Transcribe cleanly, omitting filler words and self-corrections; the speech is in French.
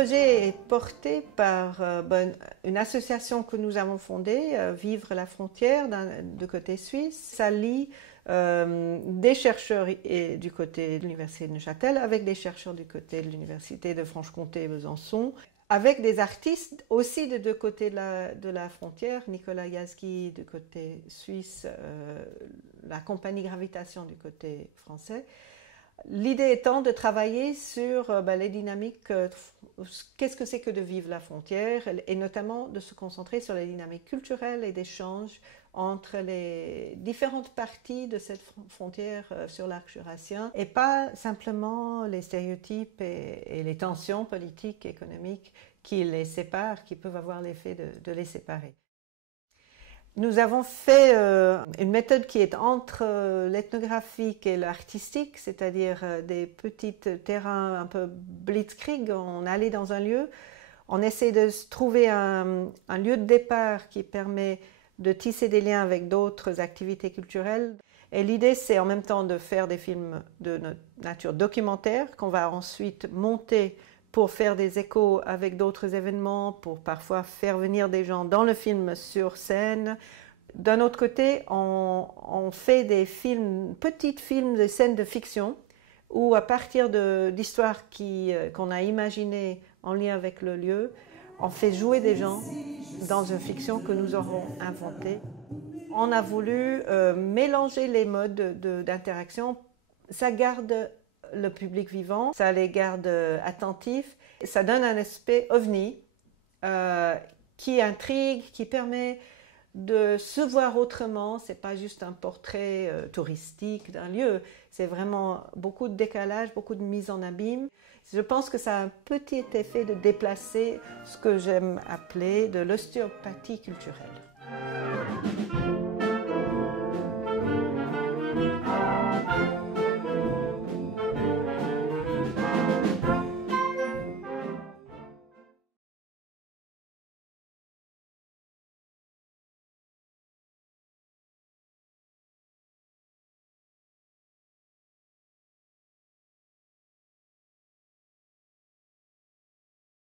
projet est porté par une association que nous avons fondée, Vivre la frontière, du côté suisse. Ça lie des chercheurs du côté de l'Université de Neuchâtel avec des chercheurs du côté de l'Université de Franche-Comté et Besançon, avec des artistes aussi de deux côtés de la frontière, Nicolas Yazgi du côté suisse, la compagnie Gravitation du côté français. L'idée étant de travailler sur les dynamiques, qu'est-ce que c'est que de vivre la frontière, et notamment de se concentrer sur les dynamiques culturelles et d'échanges entre les différentes parties de cette frontière sur l'arc jurassien, et pas simplement les stéréotypes et les tensions politiques et économiques qui les séparent, qui peuvent avoir l'effet de les séparer. Nous avons fait une méthode qui est entre l'ethnographique et l'artistique, c'est-à-dire des petits terrains un peu blitzkrieg. On allait dans un lieu, on essaie de trouver un lieu de départ qui permet de tisser des liens avec d'autres activités culturelles. Et l'idée, c'est en même temps de faire des films de nature documentaire qu'on va ensuite monter pour faire des échos avec d'autres événements, pour parfois faire venir des gens dans le film sur scène. D'un autre côté, on fait des films, petits films, des scènes de fiction, où à partir d'histoires qu'on a imaginées en lien avec le lieu, on fait jouer des gens dans une fiction que nous aurons inventée. On a voulu mélanger les modes d'interaction. Ça garde le public vivant, ça les garde attentifs, ça donne un aspect ovni qui intrigue, qui permet de se voir autrement. C'est pas juste un portrait touristique d'un lieu, c'est vraiment beaucoup de décalage, beaucoup de mise en abîme. Je pense que ça a un petit effet de déplacer ce que j'aime appeler de l'ostéopathie culturelle.